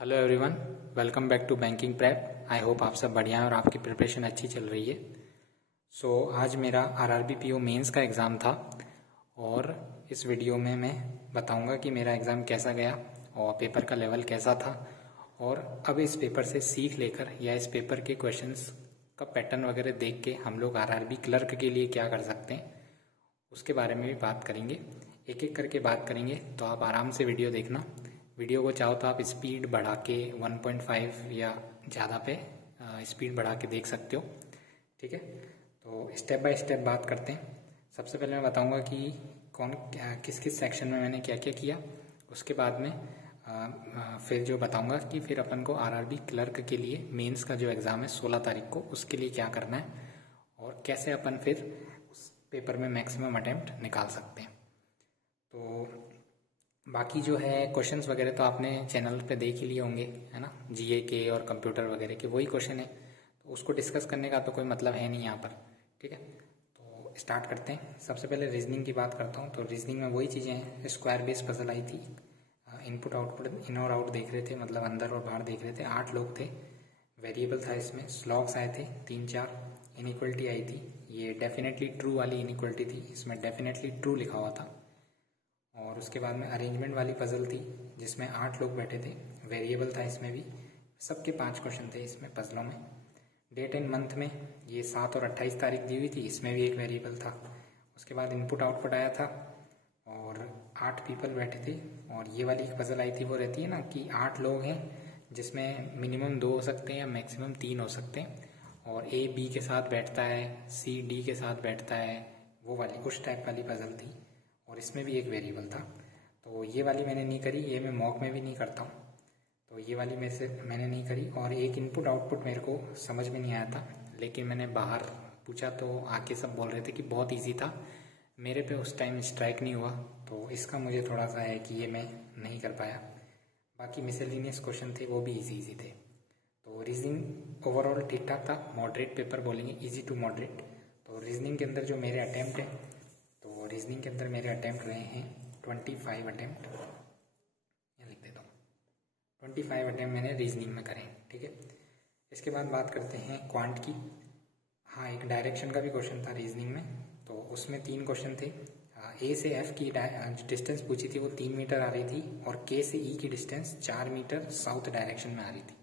Hello everyone, welcome back to banking prep. I hope आप सब बढ़िया हैं और आपकी प्रिपरेशन अच्छी चल रही है। आज मेरा आरआरबी पीओ मेंस का एग्ज़ाम था और इस वीडियो में मैं बताऊंगा कि मेरा एग्ज़ाम कैसा गया और पेपर का लेवल कैसा था और अब इस पेपर से सीख लेकर या इस पेपर के क्वेश्चंस का पैटर्न वगैरह देख के हम लोग आरआरबी क्लर्क के लिए क्या कर सकते हैं उसके बारे में भी बात करेंगे। एक एक करके बात करेंगे, तो आप आराम से वीडियो देखना। वीडियो को चाहो तो आप स्पीड बढ़ा के 1.5 या ज़्यादा पे स्पीड बढ़ा के देख सकते हो, ठीक है। तो स्टेप बाय स्टेप बात करते हैं। सबसे पहले मैं बताऊंगा कि किस किस सेक्शन में मैंने क्या क्या किया। उसके बाद में फिर जो बताऊंगा कि फिर अपन को आरआरबी क्लर्क के लिए मेंस का जो एग्ज़ाम है 16 तारीख को, उसके लिए क्या करना है और कैसे अपन फिर उस पेपर में मैक्सिमम अटेम्प्ट निकाल सकते हैं। तो बाकी जो है क्वेश्चंस वगैरह तो आपने चैनल पे देख ही लिए होंगे, है ना। जीए के और कंप्यूटर वगैरह के वही क्वेश्चन है, तो उसको डिस्कस करने का तो कोई मतलब है नहीं यहाँ पर, ठीक है। तो स्टार्ट करते हैं। सबसे पहले रीजनिंग की बात करता हूँ। तो रीजनिंग में वही चीज़ें हैं। स्क्वायर बेस पजल आई थी, इनपुट आउटपुट इन और आउट देख रहे थे, मतलब अंदर और बाहर देख रहे थे। 8 लोग थे, वेरिएबल था इसमें, स्लॉग्स आए थे 3-4, इनइक्वलिटी आई थी। ये डेफिनेटली ट्रू वाली इनइक्वलिटी थी, इसमें डेफिनेटली ट्रू लिखा हुआ था। और उसके बाद में अरेंजमेंट वाली पजल थी जिसमें 8 लोग बैठे थे, वेरिएबल था इसमें भी। सबके 5 क्वेश्चन थे इसमें पजलों में। डेट एंड मंथ में ये 7 और 28 तारीख दी हुई थी, इसमें भी एक वेरिएबल था। उसके बाद इनपुट आउटपुट आया था और 8 पीपल बैठे थे। और ये वाली एक पजल आई थी, वो रहती है ना कि 8 लोग हैं जिसमें मिनिमम 2 हो सकते हैं या मैक्सिमम 3 हो सकते हैं, और ए बी के साथ बैठता है, सी डी के साथ बैठता है, वो वाली उस टाइप वाली पजल थी। और इसमें भी एक वेरिएबल था। तो ये वाली मैंने नहीं करी, ये मैं मॉक में भी नहीं करता हूँ, तो ये वाली मैंने नहीं करी। और एक इनपुट आउटपुट मेरे को समझ में नहीं आया था, लेकिन मैंने बाहर पूछा तो आके सब बोल रहे थे कि बहुत इजी था। मेरे पे उस टाइम स्ट्राइक नहीं हुआ, तो इसका मुझे थोड़ा सा है कि ये मैं नहीं कर पाया। बाकी मिसलेनियस क्वेश्चन थे, वो भी इजी थे। तो रीजनिंग ओवरऑल ठीक ठाक था, मॉडरेट पेपर बोलेंगे, ईजी टू मॉडरेट। तो रीजनिंग के अंदर जो मेरे अटैम्प्ट है, तो रीजनिंग के अंदर मेरे अटैम्प्ट रहे हैं 25 अटैम्प्ट, यहाँ लिख देता हूँ। 25 अटैम्प्ट मैंने रीजनिंग में करे, ठीक है। इसके बाद बात करते हैं क्वांट की। हाँ, एक डायरेक्शन का भी क्वेश्चन था रीजनिंग में, तो उसमें 3 क्वेश्चन थे। ए से एफ की डिस्टेंस पूछी थी, वो 3 मीटर आ रही थी, और के से ई की डिस्टेंस 4 मीटर साउथ डायरेक्शन में आ रही थी।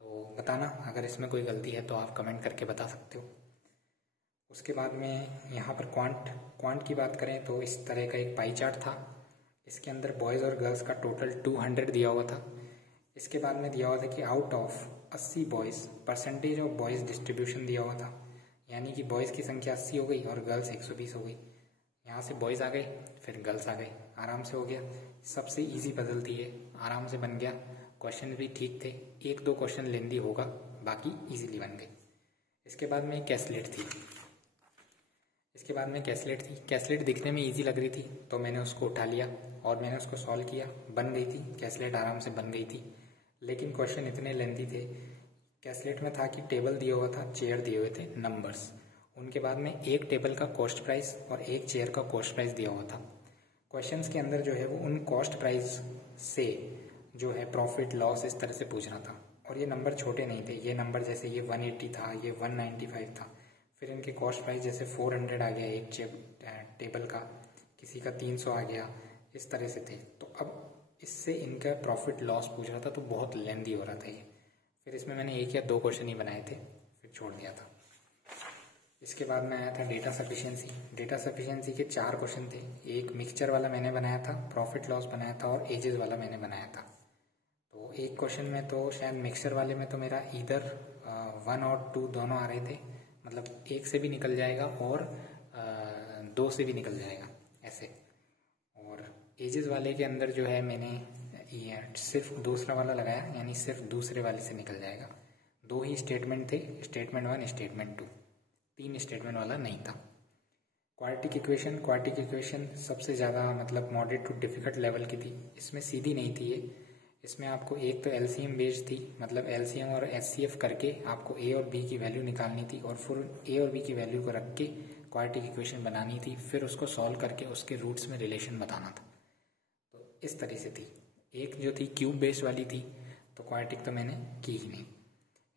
तो बताना अगर इसमें कोई गलती है तो आप कमेंट करके बता सकते हो। उसके बाद में यहाँ पर क्वांट की बात करें तो इस तरह का एक पाई चार्ट था। इसके अंदर बॉयज़ और गर्ल्स का टोटल 200 दिया हुआ था। इसके बाद में दिया हुआ था कि out of 80 boys percentage of boys distribution दिया हुआ था, यानी कि बॉयज़ की संख्या 80 हो गई और गर्ल्स 120 हो गई। यहाँ से बॉयज़ आ गए, फिर गर्ल्स आ गए, आराम से हो गया। सबसे ईजी पजल थी ये, आराम से बन गया। क्वेश्चन भी ठीक थे, 1-2 क्वेश्चन लेंदी होगा, बाकी ईजिली बन गए। इसके बाद में कैसलेट थी। कैसलेट दिखने में इजी लग रही थी, तो मैंने उसको उठा लिया और मैंने उसको सॉल्व किया। बन गई थी कैसलेट, आराम से बन गई थी, लेकिन क्वेश्चन इतने लेंथी थे। कैसलेट में था कि टेबल दिया हुआ था, चेयर दिए हुए थे, नंबर्स। उनके बाद में एक टेबल का कॉस्ट प्राइस और एक चेयर का कॉस्ट प्राइस दिया हुआ था। क्वेश्चंस के अंदर जो है वो उन कॉस्ट प्राइस से जो है प्रॉफिट लॉस इस तरह से पूछना था, और ये नंबर छोटे नहीं थे। ये नंबर जैसे ये 180 था, ये 195 था, फिर इनके कॉस्ट प्राइस जैसे 400 आ गया एक टेबल का, किसी का 300 आ गया, इस तरह से थे। तो अब इससे इनका प्रॉफिट लॉस पूछ रहा था, तो बहुत लेंदी हो रहा था ये। फिर इसमें मैंने 1 या 2 क्वेश्चन ही बनाए थे, फिर छोड़ दिया था। इसके बाद में आया था डेटा सफिशिएंसी। डेटा सफिशिएंसी के 4 क्वेश्चन थे। एक मिक्सचर वाला मैंने बनाया था, प्रॉफिट लॉस बनाया था, और एजेस वाला मैंने बनाया था। तो एक क्वेश्चन में तो शायद मिक्सचर वाले में तो मेरा इधर 1 और 2 दोनों आ रहे थे, मतलब 1 से भी निकल जाएगा और 2 से भी निकल जाएगा ऐसे। और एजेस वाले के अंदर जो है मैंने ये सिर्फ दूसरा वाला लगाया, यानी सिर्फ दूसरे वाले से निकल जाएगा। 2 ही स्टेटमेंट थे, स्टेटमेंट 1 स्टेटमेंट 2, 3 स्टेटमेंट वाला नहीं था। क्वाड्रेटिक इक्वेशन सबसे ज़्यादा मतलब मॉडरेट टू डिफिकल्ट लेवल की थी। इसमें सीधी नहीं थी ये, इसमें आपको एक तो एलसीएम बेस्ड थी, मतलब एलसीएम और एचसीएफ करके आपको ए और बी की वैल्यू निकालनी थी, और फिर ए और बी की वैल्यू को रख के क्वाड्रेटिक इक्वेशन बनानी थी, फिर उसको सॉल्व करके उसके रूट्स में रिलेशन बताना था। तो इस तरह से थी। एक जो थी क्यूब बेस्ड वाली थी, तो क्वाड्रेटिक तो मैंने की ही नहीं।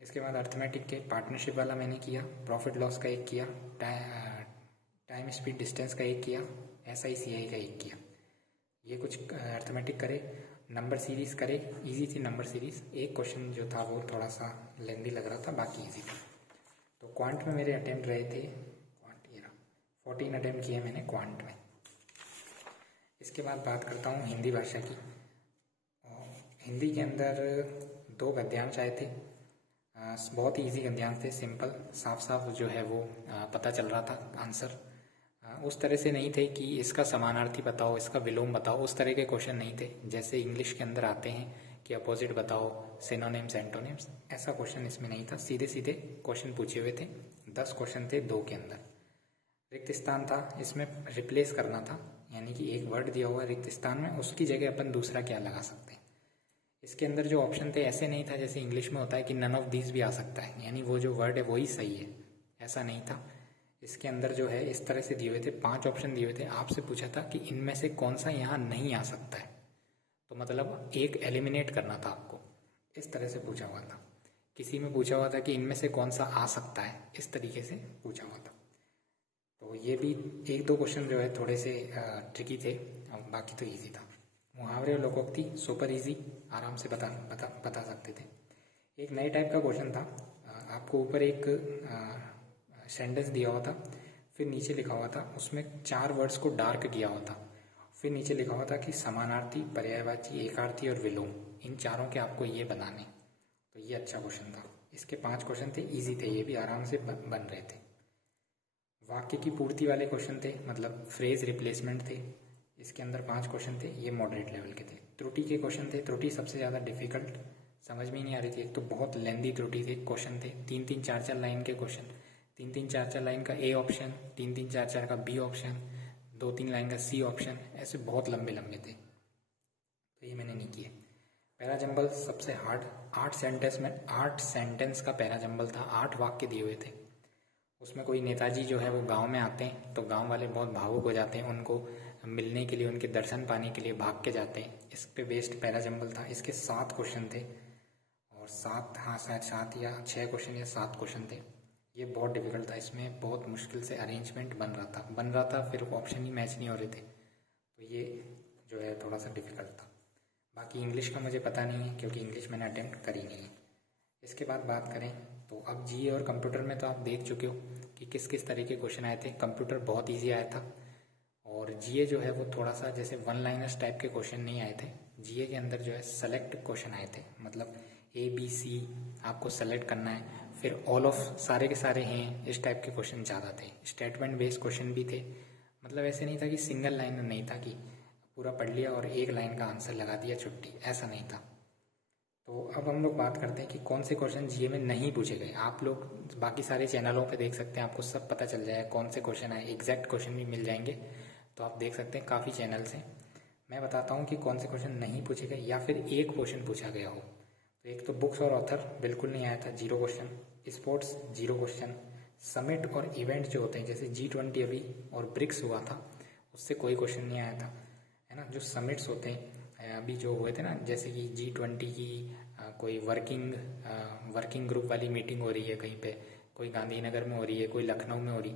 इसके बाद अर्थमेटिक के पार्टनरशिप वाला मैंने किया, प्रॉफिट लॉस का एक किया, टाइम स्पीड डिस्टेंस का एक किया, SI/CI का एक किया। ये कुछ अर्थमेटिक करे, नंबर सीरीज करे, इजी थी नंबर सीरीज। एक क्वेश्चन जो था वो थोड़ा सा लेंदी लग रहा था, बाकी इजी था। तो क्वांट में मेरे अटेम्प्ट रहे थे, क्वांट ये रहा, 14 अटेम्प्ट किए मैंने क्वांट में। इसके बाद बात करता हूँ हिंदी भाषा की। हिंदी के अंदर 2 गद्यांश आए थे, बहुत ही ईजी गद्यांश थे, सिंपल, साफ साफ जो है वो पता चल रहा था आंसर। उस तरह से नहीं थे कि इसका समानार्थी बताओ, इसका विलोम बताओ, उस तरह के क्वेश्चन नहीं थे जैसे इंग्लिश के अंदर आते हैं कि अपोजिट बताओ, सिनोनिम्स, एंटोनिम्स। ऐसा क्वेश्चन इसमें नहीं था, सीधे सीधे क्वेश्चन पूछे हुए थे। 10 क्वेश्चन थे 2 के अंदर। रिक्त स्थान था, इसमें रिप्लेस करना था, यानी कि एक वर्ड दिया हुआ रिक्त स्थान में, उसकी जगह अपन दूसरा क्या लगा सकते हैं। इसके अंदर जो ऑप्शन थे ऐसे नहीं था जैसे इंग्लिश में होता है कि नन ऑफ दीज भी आ सकता है, यानी वो जो वर्ड है वही सही है, ऐसा नहीं था। इसके अंदर जो है इस तरह से दिए हुए थे, 5 ऑप्शन दिए हुए थे, आपसे पूछा था कि इनमें से कौन सा यहाँ नहीं आ सकता है, तो मतलब एक एलिमिनेट करना था आपको, इस तरह से पूछा हुआ था। किसी में पूछा हुआ था कि इनमें से कौन सा आ सकता है, इस तरीके से पूछा हुआ था। तो ये भी 1-2 क्वेश्चन जो है थोड़े से ट्रिकी थे, बाकी तो ईजी था। मुहावरे और लोकोक्ति सुपर ईजी, आराम से बता सकते थे। एक नए टाइप का क्वेश्चन था, आपको ऊपर एक सेंटेंस दिया हुआ था, फिर नीचे लिखा हुआ था, उसमें 4 वर्ड्स को डार्क किया हुआ था, फिर नीचे लिखा हुआ था कि समानार्थी, पर्यायवाची, एकार्थी और विलोम, इन चारों के आपको ये बनाने। तो ये अच्छा क्वेश्चन था। इसके 5 क्वेश्चन थे, इजी थे, ये भी आराम से बन रहे थे। वाक्य की पूर्ति वाले क्वेश्चन थे, मतलब फ्रेज रिप्लेसमेंट थे, इसके अंदर 5 क्वेश्चन थे, ये मॉडरेट लेवल के थे। त्रुटि के क्वेश्चन थे, त्रुटि सबसे ज़्यादा डिफिकल्ट, समझ में ही नहीं आ रही थी, एक तो बहुत लेंदी त्रुटि थे, क्वेश्चन थे 3-3, 4-4 लाइन के क्वेश्चन, 3-3, 4-4 लाइन का ए ऑप्शन, 3-3, 4-4 का बी ऑप्शन, 2-3 लाइन का सी ऑप्शन, ऐसे बहुत लंबे लंबे थे, तो ये मैंने नहीं किए। पैरा जंबल सबसे हार्ड, 8 सेंटेंस का पैरा जंबल था, 8 वाक्य दिए हुए थे। उसमें कोई नेताजी जो है वो गांव में आते हैं, तो गांव वाले बहुत भावुक हो जाते हैं, उनको मिलने के लिए, उनके दर्शन पाने के लिए भाग के जाते हैं। इस पे बेस्ड पैरा जंबल था। इसके 7 क्वेश्चन थे, और 7, हाँ शायद 7 या 6 क्वेश्चन या 7 क्वेश्चन थे। ये बहुत डिफिकल्ट था, इसमें बहुत मुश्किल से अरेंजमेंट बन रहा था, फिर ऑप्शन ही मैच नहीं हो रहे थे, तो ये जो है थोड़ा सा डिफिकल्ट था। बाकी इंग्लिश का मुझे पता नहीं है, क्योंकि इंग्लिश मैंने अटेम्प्ट करी नहीं है। इसके बाद बात करें तो अब जीए और कंप्यूटर में तो आप देख चुके हो कि किस किस तरह के क्वेश्चन आए थे। कंप्यूटर बहुत ईजी आया था, और जीए जो है वो थोड़ा सा जैसे 1 लाइनर्स टाइप के क्वेश्चन नहीं आए थे। जीए के अंदर जो है सेलेक्ट क्वेश्चन आए थे, मतलब ABC आपको सेलेक्ट करना है, फिर ऑल ऑफ सारे के सारे हैं, इस टाइप के क्वेश्चन ज़्यादा थे। स्टेटमेंट बेस्ड क्वेश्चन भी थे, मतलब ऐसे नहीं था कि सिंगल लाइन नहीं था कि पूरा पढ़ लिया और एक लाइन का आंसर लगा दिया छुट्टी, ऐसा नहीं था। तो अब हम लोग बात करते हैं कि कौन से क्वेश्चन जीए में नहीं पूछे गए। आप लोग बाकी सारे चैनलों पे देख सकते हैं, आपको सब पता चल जाएगा कौन से क्वेश्चन आए, एग्जैक्ट क्वेश्चन भी मिल जाएंगे, तो आप देख सकते हैं काफ़ी चैनल्स हैं। मैं बताता हूँ कि कौन से क्वेश्चन नहीं पूछे गए, या फिर एक क्वेश्चन पूछा गया हो। तो एक तो बुक्स और ऑथर बिल्कुल नहीं आया था, 0 क्वेश्चन। Sports 0 question. समिट और इवेंट जो होते हैं, जैसे G20 अभी और ब्रिक्स हुआ था, उससे कोई क्वेश्चन नहीं आया था, है ना। जो समिट्स होते हैं अभी जो हुए थे ना, जैसे कि G20 की कोई वर्किंग ग्रुप वाली मीटिंग हो रही है कहीं पे, कोई गांधीनगर में हो रही है, कोई लखनऊ में हो रही,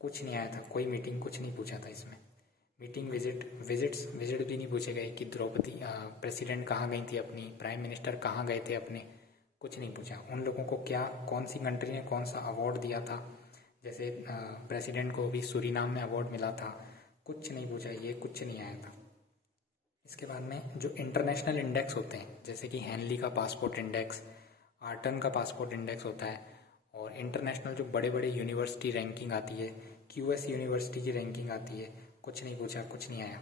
कुछ नहीं आया था, कोई मीटिंग कुछ नहीं पूछा था इसमें। मीटिंग विजिट भी नहीं पूछे गए कि द्रौपदी प्रेसिडेंट कहाँ गई थी अपनी, प्राइम मिनिस्टर कहाँ गए थे अपने, कुछ नहीं पूछा। उन लोगों को क्या, कौन सी कंट्री ने कौन सा अवार्ड दिया था, जैसे प्रेसिडेंट को भी सूरीनाम में अवार्ड मिला था, कुछ नहीं पूछा, ये कुछ नहीं आया था। इसके बाद में जो इंटरनेशनल इंडेक्स होते हैं, जैसे कि हेनली का पासपोर्ट इंडेक्स, आर्टन का पासपोर्ट इंडेक्स होता है, और इंटरनेशनल जो बड़े बड़े यूनिवर्सिटी रैंकिंग आती है, QS यूनिवर्सिटी की रैंकिंग आती है, कुछ नहीं पूछा, कुछ नहीं आया।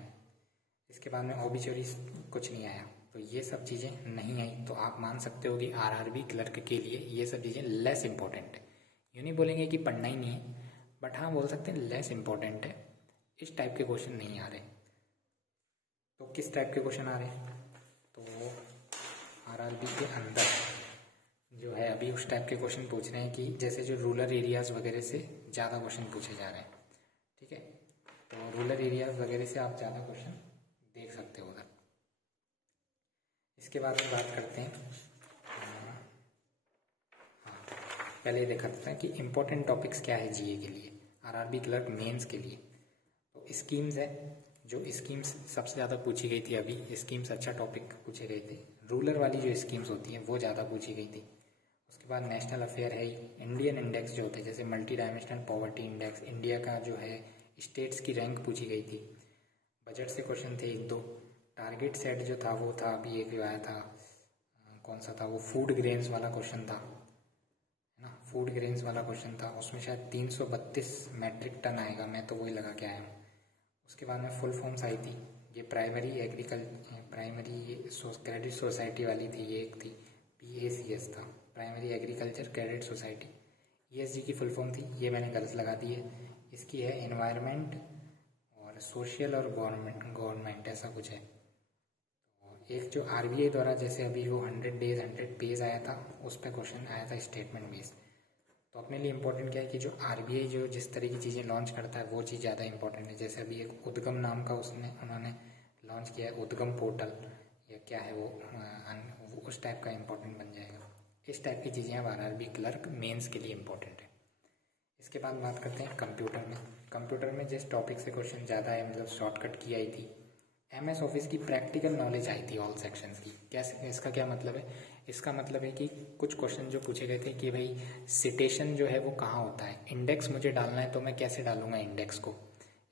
इसके बाद में ऑबिचुरीज कुछ नहीं आया। तो ये सब चीज़ें नहीं आई, तो आप मान सकते हो कि RRB क्लर्क के लिए ये सब चीज़ें लेस इंपॉर्टेंट है। यूँ नहीं बोलेंगे कि पढ़ना ही नहीं है, बट हाँ बोल सकते हैं लेस इंपॉर्टेंट है, इस टाइप के क्वेश्चन नहीं आ रहे। तो किस टाइप के क्वेश्चन आ रहे हैं, तो RRB के अंदर जो है अभी उस टाइप के क्वेश्चन पूछ रहे हैं कि जैसे जो रूरल एरियाज़ वगैरह से ज़्यादा क्वेश्चन पूछे जा रहे हैं, ठीक है। तो रूरल एरियाज़ वगैरह से आप ज़्यादा क्वेश्चन देख सकते हो उधर। इसके बाद में बात करते हैं पहले ये देखा था कि इम्पोर्टेंट टॉपिक्स क्या है जीए के लिए, आरआरबी क्लर्क मेंस के लिए। तो स्कीम्स है, जो स्कीम्स सबसे ज़्यादा पूछी गई थी अभी, स्कीम्स अच्छा टॉपिक पूछे गए थे। रूरल वाली जो स्कीम्स होती हैं वो ज़्यादा पूछी गई थी। उसके बाद नेशनल अफेयर है, इंडियन इंडेक्स जो होते हैं जैसे multi dimensional poverty index, India का जो है स्टेट्स की रैंक पूछी गई थी। बजट से क्वेश्चन थे 1-2। टारगेट सेट जो था वो था, अभी एक आया था, कौन सा था वो, फूड ग्रेन्स वाला क्वेश्चन था, है ना, फूड ग्रेन्स वाला क्वेश्चन था। उसमें शायद 332 मैट्रिक टन आएगा, मैं तो वही लगा के आया हूँ। उसके बाद में फुल फॉर्म्स आई थी, ये प्राइमरी क्रेडिट सोसाइटी वाली थी, ये एक थी PACS था, primary agriculture credit society. ESG की फुल फॉर्म थी, ये मैंने गलत लगा दी है, इसकी है एनवायरनमेंट और सोशल और गवर्नमेंट ऐसा कुछ है। तो एक जो RBI द्वारा जैसे अभी वो 100 डेज 100 पेज आया था, उस पर क्वेश्चन आया था स्टेटमेंट बेस। तो अपने लिए इम्पोर्टेंट क्या है कि जो RBI जो जिस तरह की चीज़ें लॉन्च करता है वो चीज़ ज़्यादा इंपॉर्टेंट है। जैसे अभी एक उद्गम नाम का उन्होंने लॉन्च किया है, उद्गम पोर्टल या क्या है वो उस टाइप का इम्पोर्टेंट बन जाएगा। इस टाइप की चीज़ें अब RRB क्लर्क मेंस के लिए इम्पोर्टेंट है। इसके बाद बात करते हैं कंप्यूटर में। कंप्यूटर में जिस टॉपिक से क्वेश्चन ज़्यादा है, मतलब शॉर्टकट की आई थी, MS ऑफिस की प्रैक्टिकल नॉलेज आई थी ऑल सेक्शंस की। कैसे, इसका क्या मतलब है? इसका मतलब है कि कुछ क्वेश्चन जो पूछे गए थे कि भाई सिटेशन जो है वो कहाँ होता है, इंडेक्स मुझे डालना है तो मैं कैसे डालूंगा इंडेक्स को,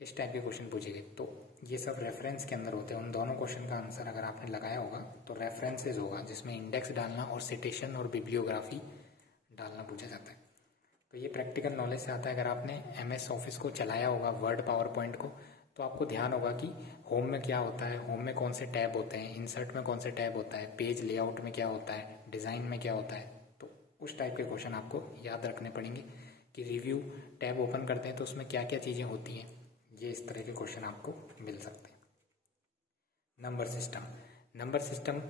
इस टाइप के क्वेश्चन पूछे गए। तो ये सब रेफरेंस के अंदर होते हैं। उन दोनों क्वेश्चन का आंसर अगर आपने लगाया होगा तो रेफरेंसेज होगा, जिसमें इंडेक्स डालना और सिटेशन और बिब्लियोग्राफी डालना पूछा जाता है। तो ये प्रैक्टिकल नॉलेज से आता है। अगर आपने MS ऑफिस को चलाया होगा, वर्ड पावर पॉइंट को, तो आपको ध्यान होगा कि होम में क्या होता है, होम में कौन से टैब होते हैं, इंसर्ट में कौन से टैब होता है, पेज लेआउट में क्या होता है, डिज़ाइन में क्या होता है। तो उस टाइप के क्वेश्चन आपको याद रखने पड़ेंगे कि रिव्यू टैब ओपन करते हैं तो उसमें क्या क्या चीज़ें होती हैं। ये इस तरह के क्वेश्चन आपको मिल सकते हैं। नंबर सिस्टम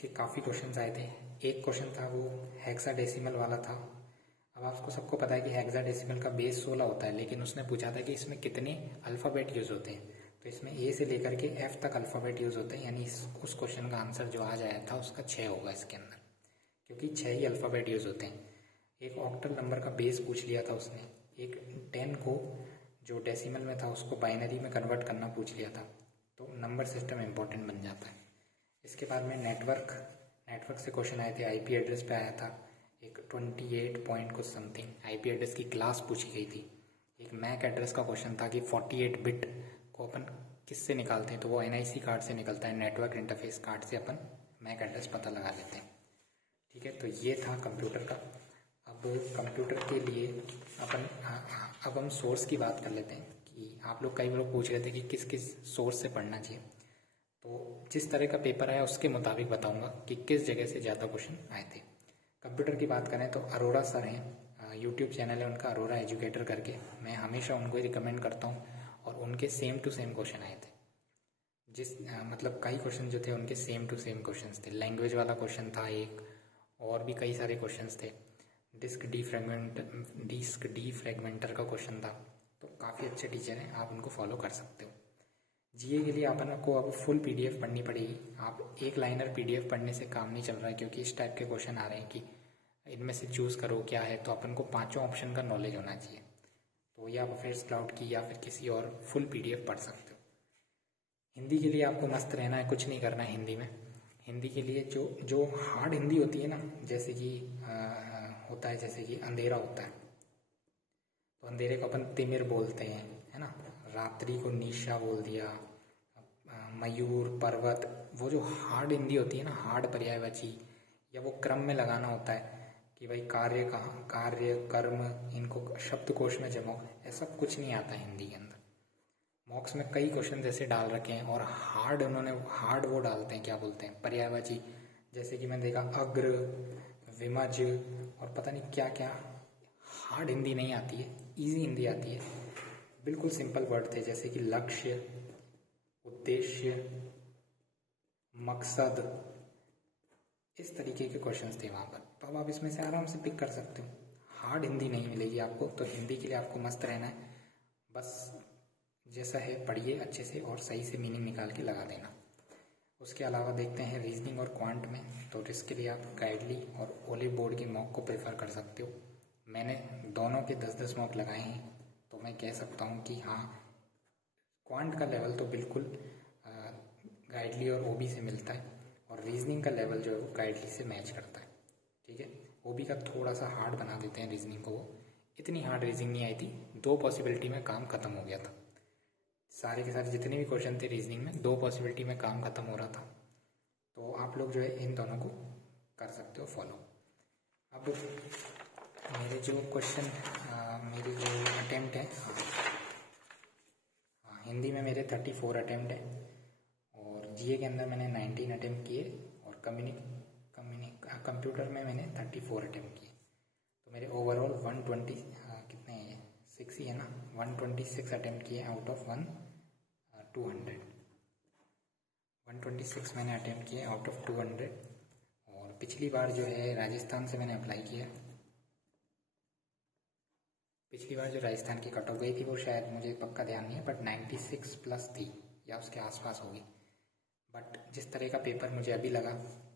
के काफ़ी क्वेश्चन आए थे। एक क्वेश्चन था वो हेक्साडेसिमल वाला था। अब आपको सबको पता है कि हेक्साडेसिमल का बेस 16 होता है, लेकिन उसने पूछा था कि इसमें कितने अल्फ़ाबेट यूज़ होते हैं। तो इसमें A से लेकर के F तक अल्फ़ाबेट यूज़ होते हैं, यानी उस क्वेश्चन का आंसर जो आज आया था उसका 6 होगा इसके अंदर, क्योंकि 6 ही अल्फ़ाबेट यूज़ होते हैं। एक ऑक्टल नंबर का बेस पूछ लिया था उसने, एक 10 को जो डेसिमल में था उसको बाइनरी में कन्वर्ट करना पूछ लिया था। तो नंबर सिस्टम इम्पोर्टेंट बन जाता है। इसके बाद में नेटवर्क से क्वेश्चन आए थे। IP एड्रेस पे आया था एक 28 पॉइंट कुछ समथिंग, IP एड्रेस की क्लास पूछी गई थी। एक मैक एड्रेस का क्वेश्चन था कि 48 बिट को अपन किससे निकालते हैं, तो वो NIC कार्ड से निकलता है, नेटवर्क इंटरफेस कार्ड से अपन मैक एड्रेस पता लगा लेते हैं। ठीक है, तो ये था कंप्यूटर का। अब कंप्यूटर के लिए अब हम सोर्स की बात कर लेते हैं कि आप लोग कई लोग पूछ रहे थे कि किस किस सोर्स से पढ़ना चाहिए। तो जिस तरह का पेपर आया उसके मुताबिक बताऊंगा कि किस जगह से ज़्यादा क्वेश्चन आए थे। कंप्यूटर की बात करें तो अरोरा सर हैं, यूट्यूब चैनल है उनका अरोरा एजुकेटर करके, मैं हमेशा उनको ही रिकमेंड करता हूँ। और उनके सेम टू सेम क्वेश्चन आए थे, मतलब कई क्वेश्चन जो थे उनके सेम टू सेम क्वेश्चन थे। लैंग्वेज वाला क्वेश्चन था एक, और भी कई सारे क्वेश्चन थे। डिस्क डी फ्रेगमेंटर का क्वेश्चन था। तो काफ़ी अच्छे टीचर हैं, आप उनको फॉलो कर सकते हो। GA के लिए आपको अब फुल PDF पढ़नी पड़ेगी। आप एक लाइनर PDF पढ़ने से काम नहीं चल रहा है, क्योंकि इस टाइप के क्वेश्चन आ रहे हैं कि इनमें से चूज़ करो क्या है। तो अपन को 5 ऑप्शन का नॉलेज होना चाहिए। तो या आप अफेयर्स क्लाउड की या फिर किसी और फुल PDF पढ़ सकते हो। हिंदी के लिए आपको मस्त रहना है, कुछ नहीं करना है हिंदी में। हिंदी के लिए जो हार्ड हिंदी होती है ना, जैसे कि होता है, जैसे कि अंधेरा होता है तो अंधेरे को अपन तिमिर बोलते हैं, है ना। रात्रि को निशा बोल दिया, मयूर, पर्वत। वो जो हार्ड हिंदी होती है ना, हार्ड पर्यायवाची, या वो क्रम में लगाना होता है कि भाई कार्य कर्म, इनको शब्दकोश में जमाओ, ऐसा कुछ नहीं आता हिंदी के अंदर। मॉक्स में कई क्वेश्चन ऐसे डाल रखे हैं, और हार्ड वो डालते हैं, क्या बोलते हैं, पर्यायवाची। जैसे कि मैंने देखा अग्र, विमज, और पता नहीं क्या क्या। हार्ड हिंदी नहीं आती है, इजी हिंदी आती है। बिल्कुल सिंपल वर्ड थे, जैसे कि लक्ष्य, उद्देश्य, मकसद, इस तरीके के क्वेश्चंस थे वहाँ पर। तो अब आप इसमें से आराम से पिक कर सकते हो। हार्ड हिंदी नहीं मिलेगी आपको। तो हिंदी के लिए आपको मस्त रहना है, बस जैसा है पढ़िए अच्छे से और सही से मीनिंग निकाल के लगा देना। उसके अलावा देखते हैं रीजनिंग और क्वांट में। तो इसके लिए आप गाइडली और ओलिव बोर्ड की मॉक को प्रेफर कर सकते हो। मैंने दोनों के 10-10 मॉक लगाए हैं, तो मैं कह सकता हूँ कि हाँ, क्वांट का लेवल तो बिल्कुल गाइडली और ओबी से मिलता है, और रीजनिंग का लेवल जो है वो गाइडली से मैच करता है। ठीक है, ओबी का थोड़ा सा हार्ड बना देते हैं रीजनिंग को, वो इतनी हार्ड रीजनिंग नहीं आई थी, 2 पॉसिबिलिटी में काम खत्म हो गया था। सारे के सारे जितने भी क्वेश्चन थे रीजनिंग में 2 पॉसिबिलिटी में काम खत्म हो रहा था। तो आप लोग जो है इन दोनों को कर सकते हो फॉलो। अब मेरे जो क्वेश्चन, मेरी जो अटेम्प्ट है, हिंदी में मेरे 34 अटेम्प्ट है, और जीए के अंदर मैंने 19 अटेम्प्ट किए, और कंप्यूटर में मैंने 34 अटेम्प्ट किए। तो मेरे ओवरऑल 120 कितने हैं, 6 ही है ना, 126 अटेम्प्ट किए आउट ऑफ 200। 126 मैंने अटेम्प्ट किए आउट ऑफ 200। और पिछली बार जो है राजस्थान से मैंने अप्लाई किया। पिछली बार जो राजस्थान की कट ऑफ गई थी वो शायद मुझे पक्का ध्यान नहीं है, बट 96 प्लस थी या उसके आसपास होगी। बट जिस तरह का पेपर मुझे अभी लगा,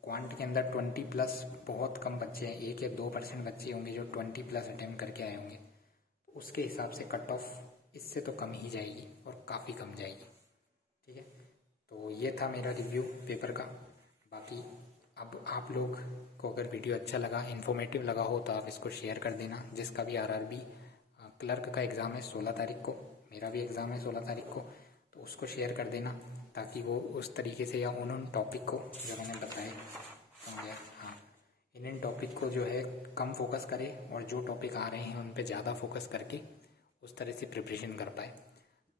क्वांट के अंदर 20 प्लस बहुत कम बच्चे हैं, 1 या 2% बच्चे होंगे जो 20 प्लस अटेम्प्ट करके आए होंगे। उसके हिसाब से कट ऑफ इससे तो कम ही जाएगी, और काफ़ी कम जाएगी। ठीक है, तो ये था मेरा रिव्यू पेपर का। बाकी अब आप लोग को अगर वीडियो अच्छा लगा, इन्फॉर्मेटिव लगा हो, तो आप इसको शेयर कर देना। जिसका भी आरआरबी क्लर्क का एग्ज़ाम है 16 तारीख को, मेरा भी एग्ज़ाम है 16 तारीख को, तो उसको शेयर कर देना, ताकि वो उस तरीके से या उन टॉपिक को जो मैंने बताए हाँ, इन टॉपिक को जो है कम फोकस करे, और जो टॉपिक आ रहे हैं उन पे ज़्यादा फोकस करके उस तरह से प्रिपरेशन कर पाए।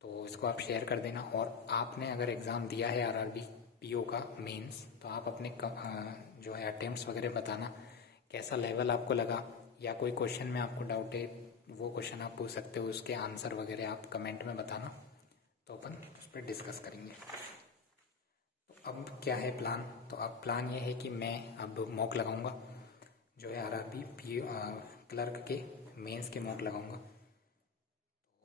तो इसको आप शेयर कर देना। और आपने अगर एग्ज़ाम दिया है आरआरबी पीओ का मेंस, तो आप अपने जो है अटेम्प्ट्स वगैरह बताना, कैसा लेवल आपको लगा, या कोई क्वेश्चन में आपको डाउट है वो क्वेश्चन आप पूछ सकते हो, उसके आंसर वगैरह आप कमेंट में बताना, तो अपन उस पर डिस्कस करेंगे। तो अब क्या है प्लान? तो अब प्लान ये है कि मैं अब मॉक लगाऊंगा, जो है आरआरबी पीओ क्लर्क के मेंस के मॉक लगाऊंगा।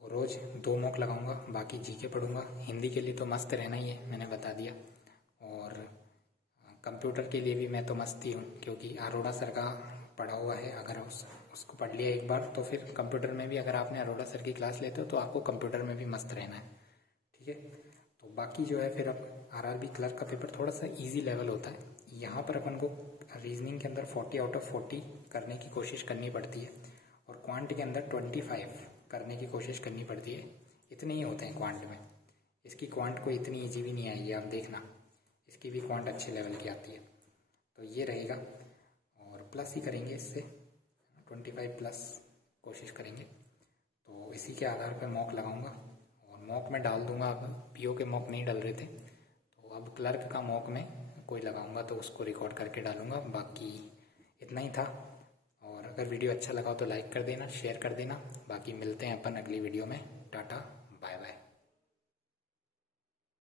रोज़ 2 मॉक लगाऊंगा, बाकी जीके पढ़ूंगा। हिंदी के लिए तो मस्त रहना ही है, मैंने बता दिया। और कंप्यूटर के लिए भी मैं तो मस्त ही हूँ, क्योंकि अरोड़ा सर का पढ़ा हुआ है। अगर उसको पढ़ लिया एक बार, तो फिर कंप्यूटर में भी अगर आपने अरोड़ा सर की क्लास लेते हो तो आपको कंप्यूटर में भी मस्त रहना है। ठीक है, तो बाकी जो है फिर अब आरआरबी क्लर्क का पेपर थोड़ा सा इजी लेवल होता है। यहाँ पर अपन को रीजनिंग के अंदर 40 आउट ऑफ 40 करने की कोशिश करनी पड़ती है, और क्वांट के अंदर 25 करने की कोशिश करनी पड़ती है। इतने ही होते हैं क्वांट में। इसकी क्वांट को इतनी ईजी भी नहीं आएगी, आप देखना, इसकी भी क्वांट अच्छे लेवल की आती है। तो ये रहेगा, और प्लस ही करेंगे इससे, 25 प्लस कोशिश करेंगे। तो इसी के आधार पर मॉक लगाऊंगा, और मॉक में डाल दूंगा। अब पीओ के मॉक नहीं डल रहे थे, तो अब क्लर्क का मॉक में कोई लगाऊंगा तो उसको रिकॉर्ड करके डालूंगा। बाकी इतना ही था, और अगर वीडियो अच्छा लगा तो लाइक कर देना, शेयर कर देना। बाकी मिलते हैं अपन अगली वीडियो में। टाटा।